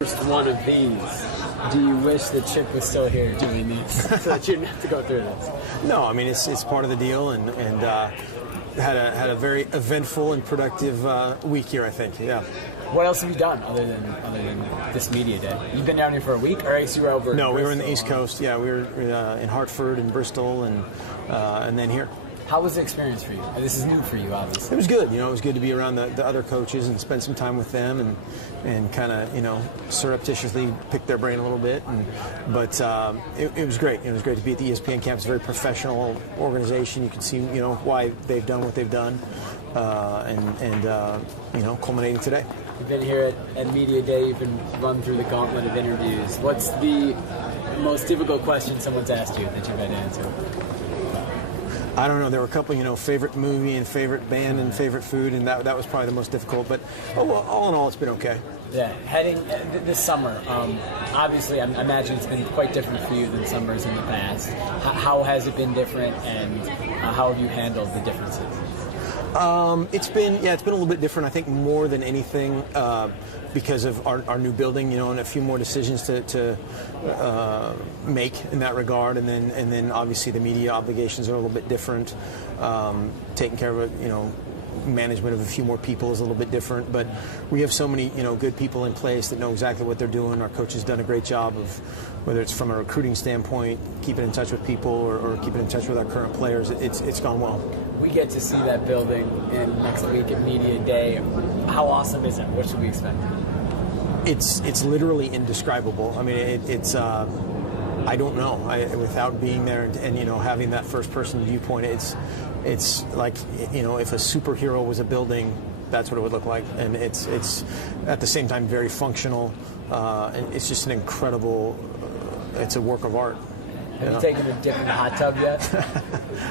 First one of these. Do you wish that Chip was still here doing this so that you didn't have to go through this? No, I mean it's part of the deal, and had a very eventful and productive week here, I think. Yeah. What else have you done other than this media day? You've been down here for a week, or I guess you were over? No, in we were in Bristol, the East Coast. Yeah, we were in Hartford and Bristol, and then here. How was the experience for you? This is new for you, obviously. It was good. It was good to be around the other coaches and spend some time with them and kind of, surreptitiously pick their brain a little bit. But it was great. It was great to be at the ESPN campus. Very professional organization. You can see, why they've done what they've done, culminating today. You've been here at Media Day. You've been run through the gauntlet of interviews. What's the most difficult question someone's asked you that you've had to answer? I don't know. There were a couple, favorite movie and favorite band and favorite food, and that was probably the most difficult. But all in all, it's been okay. Yeah, heading this summer, obviously, I imagine it's been quite different for you than summers in the past. How has it been different, and how have you handled the differences? It's been a little bit different. I think more than anything because of our new building, and a few more decisions to make in that regard, and then obviously the media obligations are a little bit different. Taking care of management of a few more people is a little bit different, but we have so many good people in place that know exactly what they're doing. Our coach has done a great job of, whether it's from a recruiting standpoint, keeping in touch with people, or keeping in touch with our current players. It's gone well. We get to see that building next week at Media Day. How awesome is it? What should we expect? It's literally indescribable. I mean, it's I don't know. Without being there and having that first person viewpoint, it's like if a superhero was a building, that's what it would look like. And it's at the same time very functional. And it's just an incredible. It's a work of art. Have you taken a dip in the hot tub yet?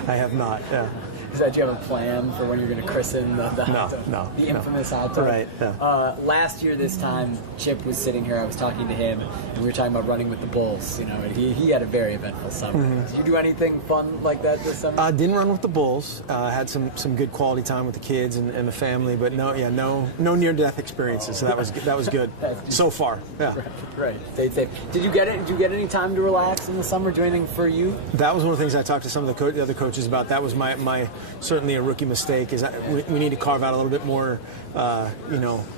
I have not. Yeah. Is that, do you have a plan for when you're going to christen the hot tub? No. The infamous hot tub? Right. Yeah. Last year this time, Chip was sitting here, I was talking to him, and we were talking about running with the Bulls. And he had a very eventful summer. Mm-hmm. Did you do anything fun like that this summer? Didn't run with the Bulls. Had some good quality time with the kids and the family, but no near-death experiences. So that was good so far. Yeah. Right. Stay safe. Did you get any time to relax in the summer? Do anything for you? That was one of the things I talked to some of the other coaches about. That was my certainly a rookie mistake. Is we need to carve out a little bit more,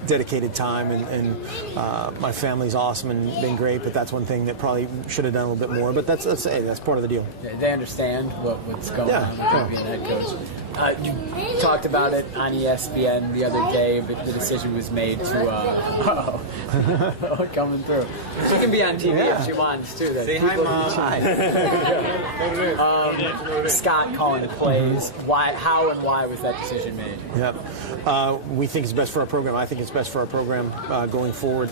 dedicated time. And my family's awesome and been great, but that's one thing that probably should have done a little bit more. But that's part of the deal. Yeah, they understand what's going on with being head coach. You talked about it on ESPN the other day, but the decision was made to coming through. She can be on TV if she wants too. Say hi, Mom. Hi. Scott calling plays. How and why was that decision made? Yep. We think it's best for our program. I think it's best for our program going forward.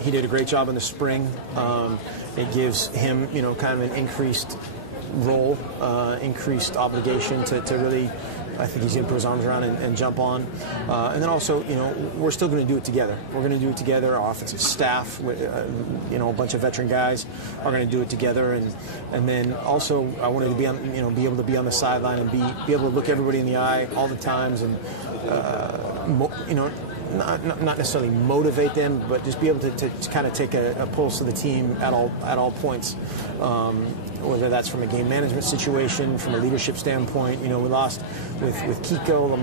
He did a great job in the spring. It gives him, kind of an increased role, increased obligation to really, I think he's going to put his arms around and jump on. And then also, we're still going to do it together. We're going to do it together. Our offensive staff, a bunch of veteran guys are going to do it together. And then also, I wanted to be on, be able to be on the sideline and be able to look everybody in the eye all the times and, not necessarily motivate them, but just be able to kind of take a pulse of the team at all points. Whether that's from a game management situation, from a leadership standpoint. We lost with Kiko,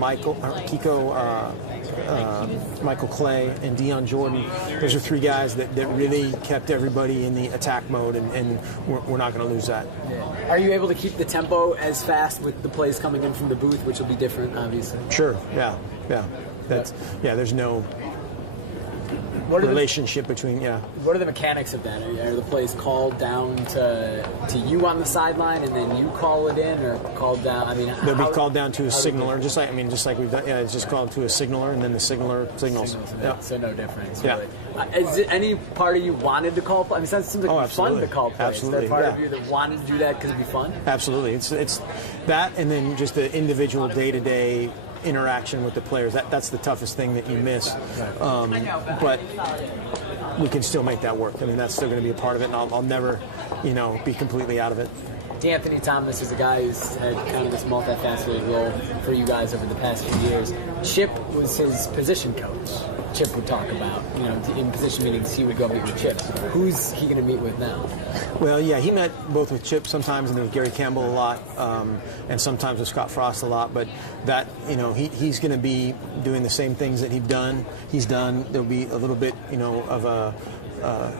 Michael Clay, and Deion Jordan. Those are three guys that really kept everybody in the attack mode, and we're not going to lose that. Yeah. Are you able to keep the tempo as fast with the plays coming in from the booth, which will be different, obviously? Sure, yeah. There's no relationship between, What are the mechanics of that? Are the plays called down to you on the sideline, and then you call it in, or called down? I mean, they'll be called down to a signaler, just like we've done. Yeah, it's just called to a signaler, and then the signaler signals. So no difference. Yeah. Really. Is it any part of you wanted to call? I mean, it seems like it'd be fun to call plays. Absolutely. Is there part of you that wanted to do that because it'd be fun? Absolutely. It's that, and then just the individual day-to-day interaction with the players. That's the toughest thing that you miss. But we can still make that work. I mean, that's still going to be a part of it, and I'll never, be completely out of it. D'Anthony Thomas is a guy who's had kind of this multifaceted role for you guys over the past few years. Chip was his position coach. Chip would talk about, in position meetings, he would go meet with Chip. Who's he going to meet with now? Well, yeah, he met both with Chip sometimes and with Gary Campbell a lot, and sometimes with Scott Frost a lot. But that, he's going to be doing the same things that he's done. There'll be a little bit, of a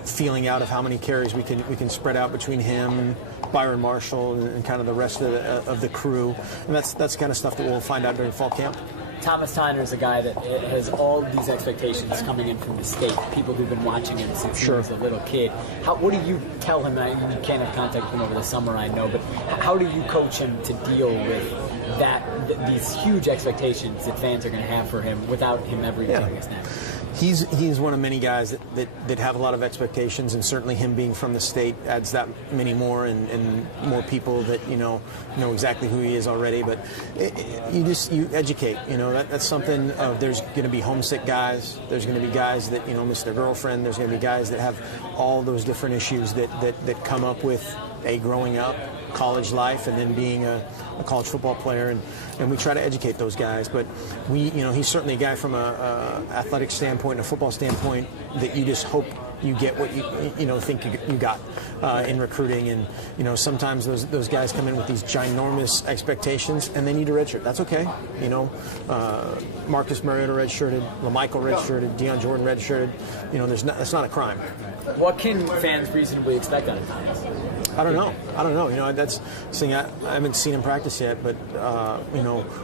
feeling out of how many carries we can spread out between him, Byron Marshall, and kind of the rest of the crew. And that's kind of stuff that we'll find out during fall camp. Thomas Tyner is a guy that has all these expectations coming in from the state, people who've been watching him since he was a little kid. What do you tell him? You can't have contact with him over the summer, I know, but how do you coach him to deal with these huge expectations that fans are going to have for him without him ever taking a snap? He's one of many guys that have a lot of expectations, and certainly him being from the state adds that many more, and more people that know exactly who he is already. But you educate. That's something. There's going to be homesick guys. There's going to be guys that miss their girlfriend. There's going to be guys that have all those different issues that come up with growing up, college life, and then being a college football player, and we try to educate those guys. But he's certainly a guy from a athletic standpoint, a football standpoint, that you just hope you get what you think you got in recruiting. And sometimes those guys come in with these ginormous expectations, and they need a redshirt. That's okay. Marcus Mariota redshirted, LaMichael redshirted, Deion Jordan redshirted. That's not a crime. What can fans reasonably expect out of Thomas? I don't know. That's something I haven't seen him practice yet, but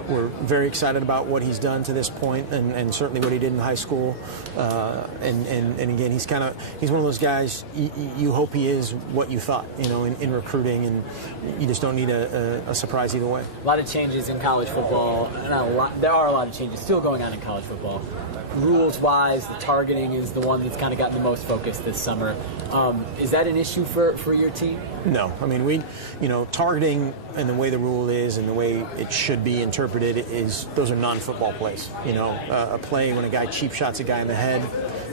we're very excited about what he's done to this point, and certainly what he did in high school. And again, he's one of those guys. You hope he is what you thought, in recruiting, and you just don't need a surprise either way. A lot of changes in college football. There are a lot of changes still going on in college football. Rules-wise, the targeting is the one that's kind of gotten the most focus this summer. Is that an issue for your team? No. I mean, targeting and the way the rule is and the way it should be interpreted is those are non-football plays. A play when a guy cheap shots a guy in the head,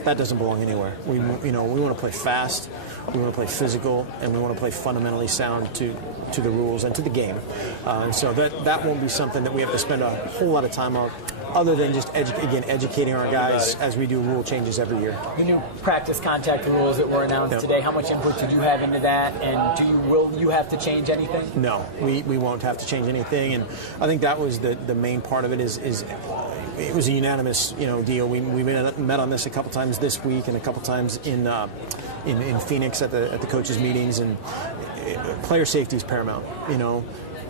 that doesn't belong anywhere. We want to play fast, we want to play physical, and we want to play fundamentally sound to the rules and to the game. And so that won't be something that we have to spend a whole lot of time on, other than just educating our guys as we do rule changes every year. The new practice contact rules that were announced today, how much input did you have into that, and will you have to change anything? No, we won't have to change anything, and I think that was the main part of it is it was a unanimous deal. We met on this a couple times this week and a couple times in Phoenix at the coaches meetings, and player safety is paramount.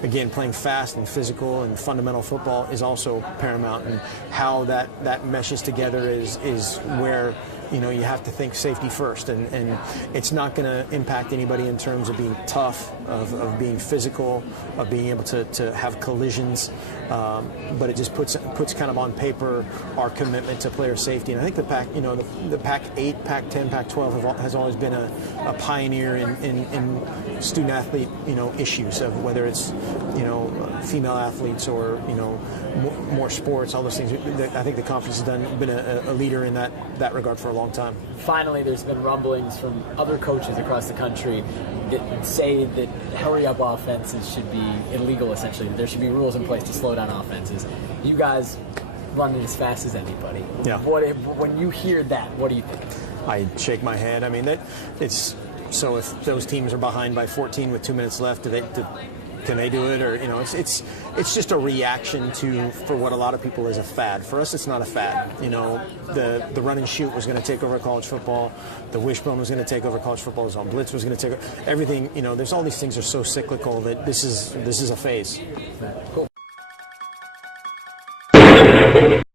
Again, playing fast and physical and fundamental football is also paramount, and how that meshes together is where you have to think safety first, and it's not going to impact anybody in terms of being tough, of being physical, of being able to have collisions, but it just puts kind of on paper our commitment to player safety. And I think the PAC, the PAC-8, PAC-10, PAC-12 has always been a pioneer in student athlete issues of whether it's female athletes or more sports, all those things. I think the conference has been a leader in that regard for a long time. Finally, there's been rumblings from other coaches across the country that say that hurry-up offenses should be illegal, essentially. There should be rules in place to slow down offenses. You guys run it as fast as anybody. Yeah. When you hear that, what do you think? I shake my head. I mean, so if those teams are behind by 14 with 2 minutes left, can they do it? Or it's just a reaction for what a lot of people is a fad. For us, it's not a fad. The run and shoot was going to take over college football. The wishbone was going to take over college football. The zone blitz was going to take over everything. There's all these things are so cyclical that this is a phase. Cool.